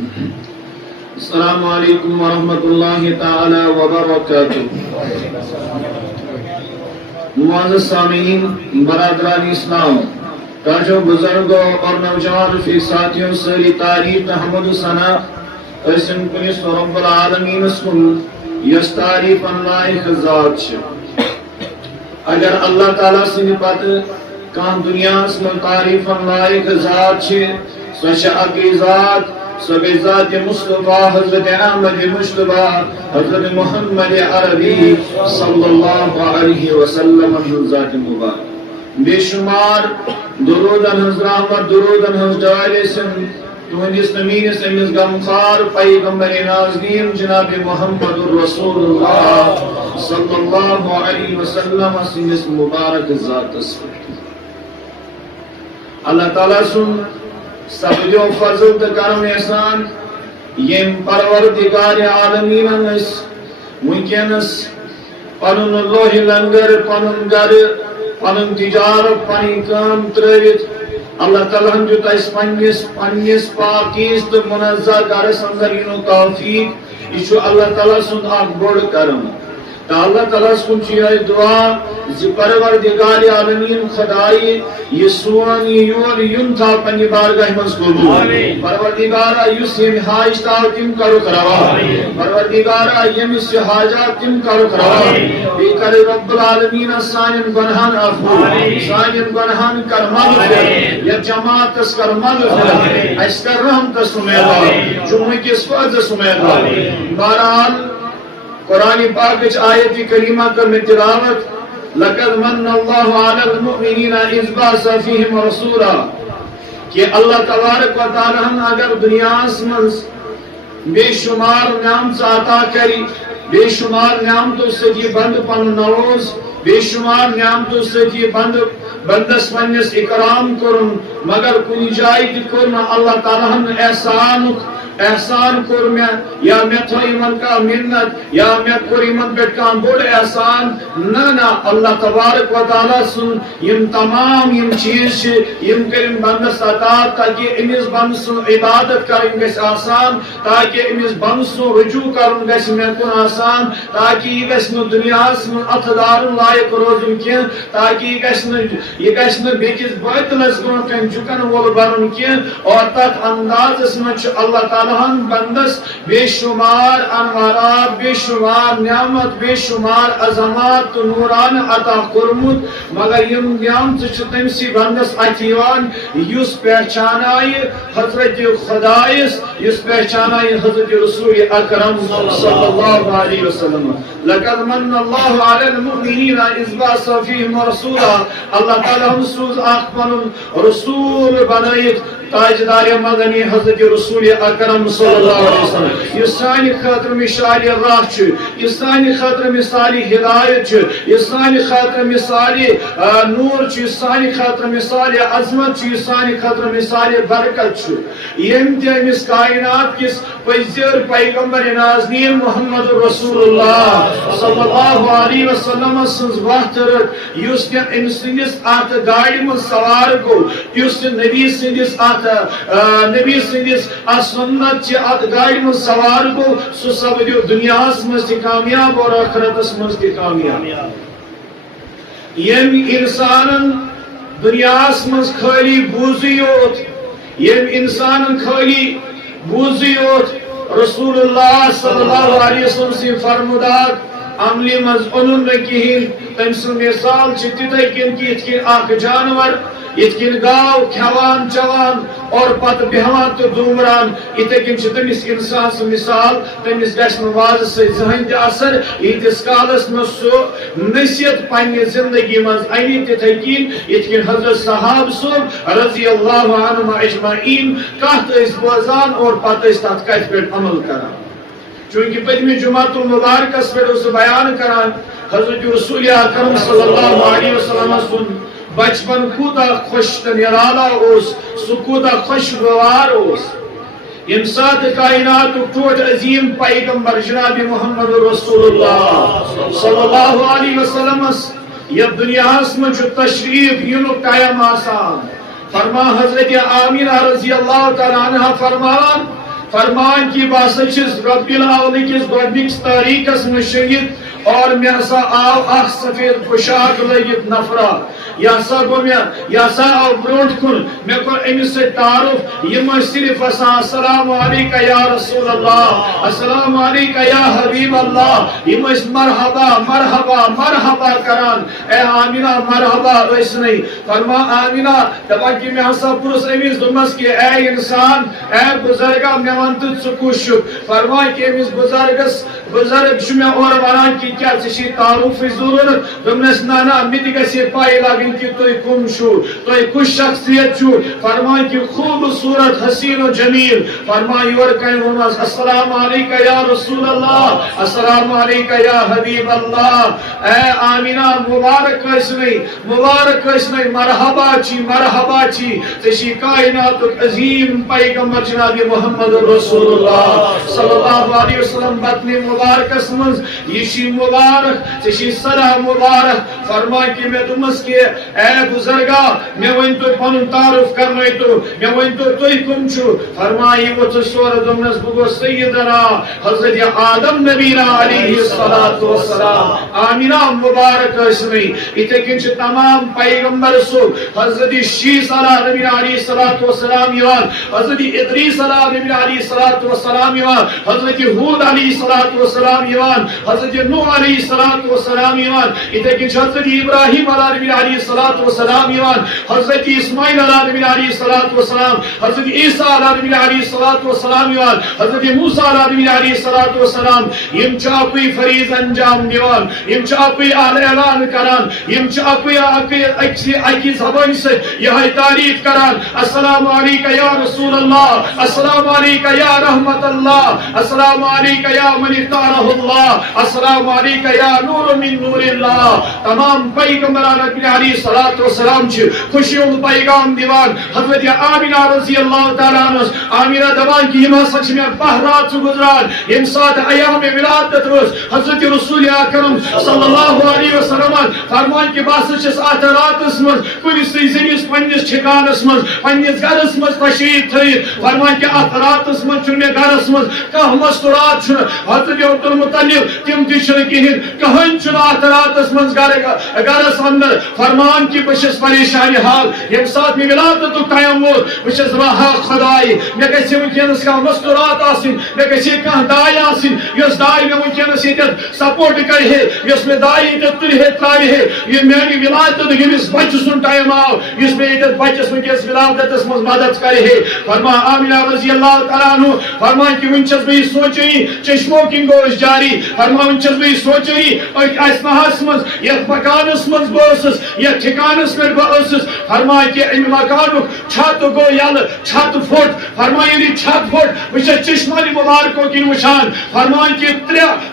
السلام علیکم ورحمۃ اللہ تعالی وبرکاتہ۔ معزز سامعین، برادران اسلام، تاجو بزرگوں اور نوجوان فی ساتھیوں سری تعریف حمد و ثنا اسم کنس رب العالمین اسکن یس تعریف لائق ذات چھ۔ اگر اللہ تعالیٰ سن پت کان دنیا من تعریف لائق ذات چھ سو چھ اکی ذات، سو گئی ذات مصطفیٰ حضرت احمد مصطفیٰ حضرت محمد عربی صلی اللہ علیہ وسلم ذات مبارک۔ بے شمار درودن ہنز رحمت، درودن ہنز ڈائریسن تہندس نمینس امس غمخار پیغمبر نازنین جناب محمد رسول اللہ صلی اللہ علیہ وسلم سندس مبارک ذاتس پہ۔ اللہ تعالیٰ سن سبجو فضل تو کرم احسان یم پروردگار عالمین اس ونکینس پنن لوہ لنگر، پنن گر، پنن تجارت، پنن کام ترویت اللہ تعالیٰ ہن جو تیس پنیس پاکیز تو منزہ گرس اندر ینو توفیق، یہ اللہ تعالیٰ سن آگ بڑ کرم۔ تا اللہ تعالیٰ سن چیئے دعا زی پروردگار عالمین خدای یہ سوانی یور یون تھا پنی بارگاہ مز قبول۔ پروردگارہ یس یم حاج تا تم کرو کروا، پروردگارہ یم اس حاجات تم کرو کروا۔ بے کر رب العالمین سانین گنہان عفو، سانین گنہان کر مغفر، یا جماعت اس کر مغفر، اس کر رحمت سمیدہ، جمعہ کی سفاد سمیدہ۔ بہرحال قرآن پاک وچ آیت کریمہ کا میں تلاوت لقد من اللہ علی المؤمنین اذ بعث فیہم رسولا کہ اللہ تبارک و تعالی ہم اگر دنیا منز بے شمار نعمت عطا کری، بے شمار نعمتوں سے جی بند پن نوز، بے شمار نعمتوں سے جی بندس پنس اکرام کرن، مگر کنی جائی کرنا اللہ تعالی ہم احسان کر میں یا میں تھو ایمن کا منت یا میں کر ایمن بیٹ کا بڑ احسان نہ اللہ تبارک و تعالی سن یم تمام یم چیز یم کرن بندس عطا تاکہ امس بندس عبادت کرن گس آسان، تاکہ امس بندس رجوع کرن گس میں کن آسان، تاکہ یہ گس نو دنیا من اتدار لائق روزن کی، تاکہ یہ گس نو بیکس باطلس برون کن جکن وول بنن کی، اور تک انداز من اللہ تعالی بندس بے شمار انوارات، بے شمار نعمت، بے شمار عظمات تو نوران عطا کرمت، مگر یم نعمت چھ تمسی بندس اتیوان یس پہچان آئی حضرت خدایس، یس پہچان آئی حضرت رسول اکرم صلی اللہ علیہ وسلم۔ لقد من اللہ علی المؤمنین اذ بعث فیہم رسولا، اللہ تعالی ہم سوز آخمن رسول بنائیت تاجدار مدنی حضرت رسول اکرم صلی اللہ علیہ وسلم۔ یہ سانی خاطر مثالی راہ چھ، یہ سانی خاطر مثالی ہدایت چھ، یہ سانی خاطر مثالی نور چھ، یہ سانی خاطر مثالی عظمت چھ، یہ سانی خاطر مثالی برکت چھ۔ یم تیمس کائنات کس پزیر پیغمبر نازنین محمد رسول اللہ صلی اللہ علیہ وسلم سنز وحتر یس سندس آت گاڑی من سوار گو، یس نبی سندس سنت چی ات گاڑی من سوار گو، سو سب جو دنیا مز کامیاب اور آخرت مز کامیاب۔ یم انسان دنیا مز خالی بوزی ہوت، یم انسان خالی بوزی ہوت، رسول اللہ صلی اللہ علیہ وسلم سے فرمودات عملی مز انن رکھین، تمس مثال چھ تتھے کن کی اتکن اخ جانور اتکن گاو کھوان چوان اور پت بہوان تو دومران، اتھے کن چھ تمس انسان سے مثال، تمس گژھن واضح سے ذہن تہ اثر، یتس کالس مز سو نصیحت پنہ زندگی مز اینی تتھے کن اتکن حضرت صحاب صاحب رضی اللہ عنہم اجمعین کتھ اس بوزان اور پتہ اس تتھ کتھ پہ عمل کران۔ چونکہ پتمی جمعۃ المبارکس پہ اس بیان کران حضرت رسول اکرم صلی اللہ علیہ وسلم سن بچپن کوتا خوش نرالا اس، سو کوتا خوشگوار اس۔ یم سات کائنات ٹوٹ عظیم پیغمبر جناب محمد رسول اللہ صلی اللہ علیہ وسلم یہ دنیا میں جو تشریف یونو قائم آسان فرما حضرت آمینہ رضی اللہ تعالیٰ عنہ فرمان فرمان کی باسط رب الاول کس گۄڈنِکِس تاریخس میں شہید اور میں ہسا آو اخ سفید پوشاک لگت نفرا یہ ہسا گو یہ ہسا آو برونٹ کن میں کور امس سے تعارف یہ صرف السلام علیکہ یا رسول اللہ السلام علیکہ یا حبیب اللہ یہ مرحبا مرحبا مرحبا کران اے آمینہ مرحبا اس نہیں فرما آمینہ دبا کہ میں ہسا پرس امس دمس کہ اے انسان اے بزرگا میں ونت ژٕ فرما کہ امس بزرگ چھ میں اور ونان کہ کیا ژےٚ تعارف ضرورت دمس نا مت گژھِ پاے لگن کہ تُہۍ کم چھو تُہۍ کُس شخصیت چھو فرمان کہ خوبصورت حسین و جمیل فرما یور کہیں ونس السلام علیکہ یا رسول اللہ السلام علیکہ یا حبیب اللہ اے آمینہ مبارک ٲسۍ مرحبا چی ژےٚ کائنات عظیم پیغمبر جناب محمد رسول اللہ صلی اللہ علیہ وسلم بطن مبارکس منز یہ مبارک ژےٚ صدا مبارک فرما کہ میں دمس کہ اے بزرگا میں ون تو پن تعارف کرنے تو میں ون تو تُہۍ کم چھو فرما یہ وہ سور دمس بگو سیدنا حضرت آدم نبینا علیہ الصلوۃ والسلام آمینہ مبارک اسمی اتنے کن تمام پیغمبر سو حضرت شیس علیہ علیہ الصلوۃ والسلام یوان حضرت ادریس علیہ علیہ الصلوۃ والسلام یوان حضرت ہود علیہ الصلوۃ والسلام یوان حضرت نوح علیہ الصلوۃ والسلام یوان اتنے کن حضرت ابراہیم علیہ علیہ الصلوۃ والسلام یوان حضرت اسماعیل علیہ علیہ الصلوۃ والسلام حضرت عیسیٰ علیہ علیہ الصلوۃ والسلام یوان حضرت موسیٰ علیہ علیہ الصلوۃ والسلام یم چاپی فریض انجام دیوان یم چاپی اعلان کران یم چاپی اکی زبان سے یہ تعریف کران السلام علیکہ یا رسول اللہ السلام علیکہ یا رحمت اللہ السلام علیکہ یا من اختارہ اللہ السلام علیکہ یا نور من نور اللہ تمام پیغمبران علیہ الصلوۃ والسلام خوشیوں پیغام دیوان حضرت آمینہ رضی اللہ تعالیٰ عنہ آمینہ دبان کی ہم سچ میں بہرات گزران یم ساتھ ایام ولادت روز حضرت رسول اکرم صلی اللہ علیہ وسلم فرمان کہ بس چھس ات راتس مز کنس زمس پنس ٹھکانس مز پنس گرس مز تشریف تھیت فرمان کہ ات راتس مز چھ مے گرس مز کانٛہہ مستورات چھ حضرت عبد المطلب تم تہ چھ کہین کہن چھ ات راتس مز گرس اندر فرمان کہ بشس پریشانی حال یم ساتھ میں ولادت ٹائم ووت بشس ہا خدائی مے گژھِ ونکس کانٛہہ مستورات آسن مے گژھِ کانٛہہ داے آسن یس داے مے ونکس ییٚتٮ۪تھ سپورٹ کرِ ہے یس مے داے ییٚتٮ۪تھ تُلہِ ہے ترٛاوِ ہے یہ میانہِ ولادت ییٚمِس بچہ سُنٛد ٹایم آو یُس مے ییٚتٮ۪تھ بچس ونکس ولادتس منٛز مدد کرِ ہے فرما آمینہ رضی اللہ تعالیٰ عنہ فرمان کہ ون چھس بہ یہ سونچٲنی چشموکنگ گوس جاری فرما ون چھس بہ یہ سونچٲنی اسنہس منٛز یتھ مکانس منٛز بہ ٲسٕس یتھ ٹھکانس پٮ۪ٹھ بہ ٲسٕس فرما کہ امہِ مکانُک چھت گوٚو یلہٕ چھت پھُٹ فرما ییٚلہِ چھت پھُٹ بہٕ چھس چشمانہِ مبارکو کِنۍ وٕچھان فرمان کہ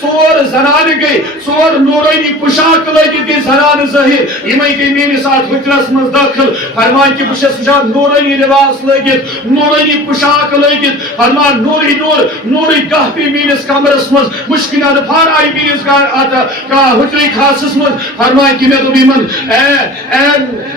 ژور زنانہٕ گٔے ژور نورانی پوشاک لٲگِتھ گٔے زنانہٕ ظٲہِر یِمے گٔے میٲنِس اتھ حُجرس منٛز دٲخل فرمان کہ بہٕ چھس وٕچھان نورانی لباس لٲگِتھ نورانی پوشاک لٲگِتھ فرمان نورٕے نورٕے گاہ پیٚیہِ میٲنِس کمرس منٛز مُشکِن اَدفار آیہِ میٲنِس حُجرٕے خاصس منٛز فرمان کہ مےٚ دوٚپ یِمن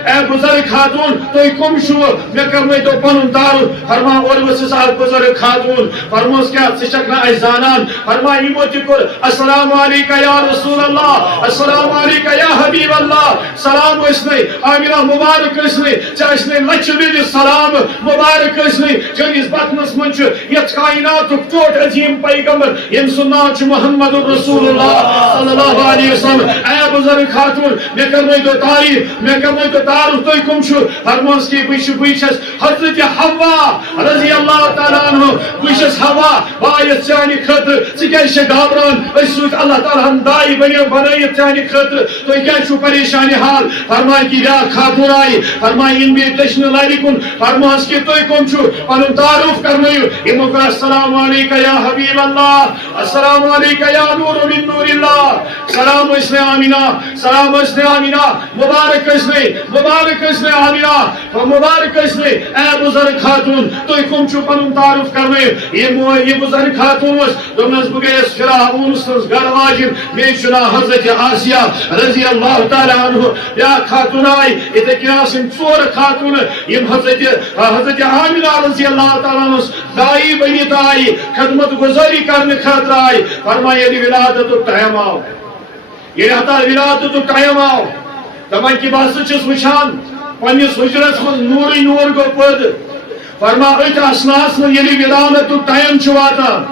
اے بزرگ خاتون تُہۍ کم چھُو مےٚ کرنٲیتو پنُن تعارف فرمان اورٕ ؤژھٕس اکھ بزرگ خاتون فرموس کیٛاہ ژٕ چھکھ نہٕ اَسہِ زانان فرمان یِمو تہِ کوٚر السلام علیکہ یا رسول اللہ السلام علیکہ یا حبیب اللہ سلام ٲسنَے آمینہ مبارک ٲسنَے ژےٚ ٲسنَے لچھِ وِلہِ سلام مبارک ٲسنَے چٲنِس بطنس منٛز چھُ یتھ کائناتُک ٹوٹھ عظیٖم پیغمبر ییٚمہِ سُنٛد ناو چھُ محمد رسول اللہ صلی اللہ علیہ وسلم اے بزرگ خاتون مےٚ کرنٲیتو تعریف مےٚ کرنٲیتو تعارف تُہۍ کم چھُو فرموس کہ بہٕ چھس حضرت حوا رضی اللہ تعالیٰ عنہ بہٕ چھس حوا بایتھ چانہِ خٲطرٕ ژٕ کیٛازِ چھکھ گھابران أسۍ سوٗزۍ اللہ تعالیٰ ہن داے بنٲیِتھ چانہِ خٲطرٕ تُہۍ کیٛازِ چھُو پریشانی حال فرمان کہ بیاکھ خاتون آیہِ فرمان یِن بیٚیہِ دٔچھنہِ لرِ کُن فرموس کہ تُہۍ کم چھُو پنُن تعارف کرنٲیِو یِمو کوٚر السلام علیکہ یا حبیب اللہ السلام علیکہ یا نور من نور اللہ سلام ٲسنَے آمینہ سلام ٲسنَے آمینہ مبارک ٲسنَے آمینہ مبارک ٲسنَے اے بزرگ خاتون تُہۍ کم چھُو پنُن تعارف کرنٲیِو یہ بزرگ خاتون اوس دوٚپنس بہٕ گٔیس فرعون سن گھر واجن میں چنا حضرت آسیہ رضی اللہ تعالیٰ عنہ یا خاتون آئی اتنے کناسن ژور خاتون یم حضرت آمنہ رضی اللہ تعالیٰ عنہ دائی بنیت آئی خدمت گزاری کرنے خاطر آئی فرمایا یعنی ولادت ٹائم آو یہ ہتا ولادت ٹائم آو دپان کہ بہت چھس وچھان پنس حجرس من نور گو پد فرما ات اسناس من یعنی ولادت ٹائم واتان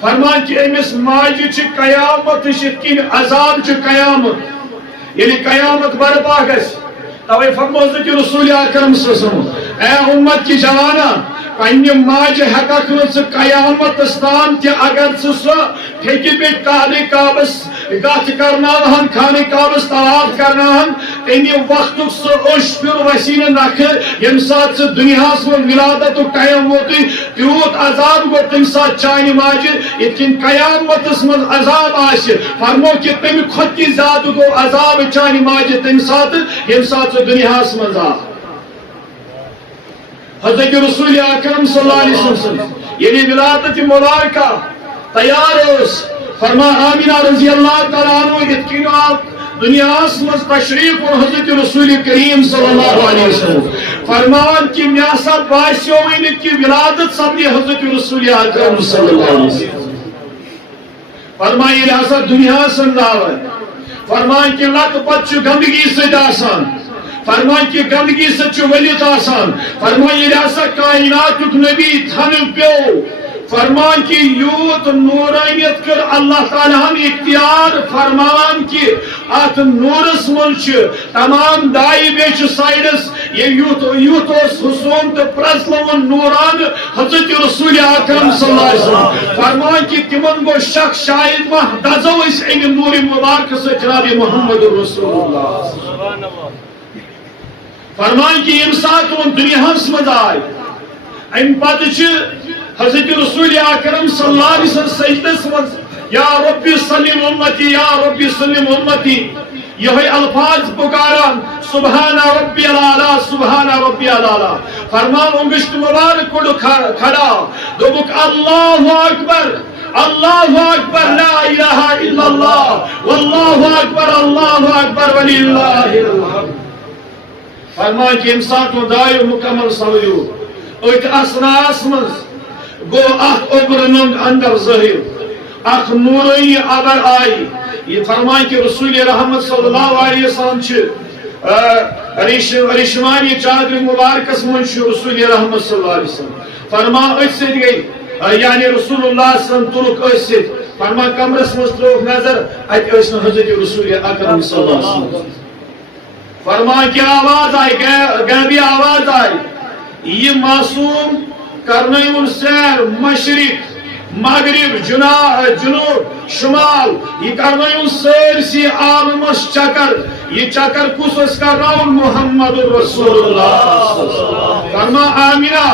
فرمان کہ امس ماجہ چھ قیامت شت کن عذاب چھ قیامت یعنی قیامت برپا گژھِ توے فرمو حضرت رسول اکرم صلی اللہ علیہ وسلم اے امت کی جوانا پنہ ماجہ ہیککھ نہ ژٕ قیامتس تام تہ اگر ژٕ سۄ ٹھیکہِ پٮ۪ٹھ خانہ کعبس کتھ کرناوہن خانہ کعبس طواف کرناوہن تمہ وقتک سہ اوٚش پیور وسی نہٕ نکھٕ ییٚمہِ ساتہٕ ژٕ دُنیاہس منٛز ولادتُک ٹایم ووتُے تیوٗت عذاب گوٚو تمہِ ساتہٕ چانہِ ماجہِ یِتھ کٔنۍ قیامتس منٛز عذاب آسہِ فرمو کہ تمہِ کھۄتہٕ تہِ زیادٕ گوٚو عذاب چانہِ ماجہِ تمہِ ساتہٕ ییٚمہِ ساتہٕ ژٕ دُنیاہس منٛز آ حضرت رسول اکرم صلی اللہ علیہ وسلم یعنی ولادت مبارکہ تیار اس فرما آمنہ رضی اللہ تعالیٰ عنہ اتکین آپ دنیا اسمز تشریف اور حضرت رسول کریم صلی اللہ علیہ وسلم فرمان کی میاسا باسیوں میں کی ولادت سبھی حضرت رسول اکرم صلی اللہ علیہ وسلم فرمائی لہذا دنیا سنداو ہے فرمان کی لت پت چو گندگی سے داسان فرمان کی گندگی سے چو ولیت آسان فرمان یہ ایسا کائنات نبی تھن پیو فرمان کی یوت نورانیت کر اللہ تعالیٰ ہم اختیار فرمان کی آت نورس منچ تمام دائی بیچ سائڈس یہ یوت اس حسون تو پرسلون نوران حضرت رسول اکرم صلی اللہ علیہ وسلم فرمان کی تمن گو شخص شاید دزو اس این نور مبارک سے جناب محمد رسول اللہ فرمان کی امسات ان دنیا ہنس مدائی ام پتچ حضرت رسول اکرم صلی اللہ علیہ وسلم سجدس مز یا ربی سلم امتی یا ربی سلم امتی یہ الفاظ پکاران سبحان ربی العالی سبحان ربی العالی فرمان انگشت مبارک کڑو کھڑا دوبک اللہ اکبر اللہ اکبر لا الہ الا اللہ واللہ اکبر وللہ الحمد فرمان کہ امسات و دائیو مکمل سویو ایک اسناس مز گو اخ ابرنند اندر ظاہر اخ نوری ابر آئی یہ فرمان کہ رسول رحمت صلی اللہ علیہ وسلم رشمانی چادر مبارکس منش رسول رحمت صلی اللہ علیہ وسلم فرمان ایسے گئی یعنی رسول اللہ صلی اللہ علیہ وسلم ترک ایسے فرمان کمرس مستروف نظر ایت ایسن حضرت رسول اکرم صلی اللہ علیہ وسلم فرمان کی آواز آئی غیبی آواز آئی یہ معصوم کرنیون سیر مشرق مغرب جنوب شمال یہ کرنیون سیر سی عالمس چکر یہ چکر کس اس کرناون محمد رسول اللہ فرما آمینہ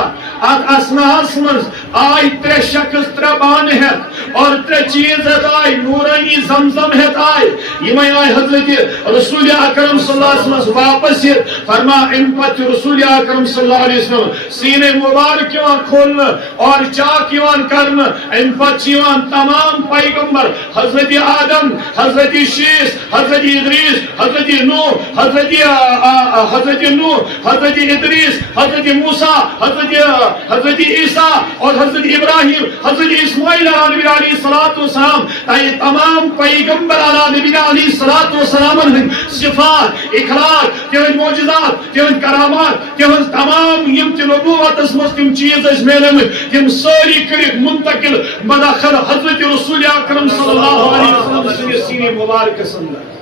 ات اسناس مز آئی ترے شخص ترے بان ہے اور ترے چیز آئی نورانی زمزم ہے آئی یہ میں آئی حضرت رسول اکرم صلی اللہ علیہ وسلم واپس یہ فرما امپت رسول اکرم صلی اللہ علیہ وسلم سینے مبارک یوان کھولنا اور چاک یوان کرنا امپت یوان تمام پیغمبر حضرت آدم حضرت شیس حضرت ادریس حضرت نوح حضرت ادریس حضرت موسیٰ حضرت عیسیٰ اور حضرت ابراہیم حضرت اسماعیل علیہ السلام تائی تمام پیغمبر علیہ السلام صفات اخلاق تیون معجزات تیون کرامات تیون تمام یم تی نبوت اسمس تم چیز اس میلے میں تم ساری کرک منتقل مداخل حضرت رسول اکرم صلی اللہ علیہ وسلم سینے مبارک سندر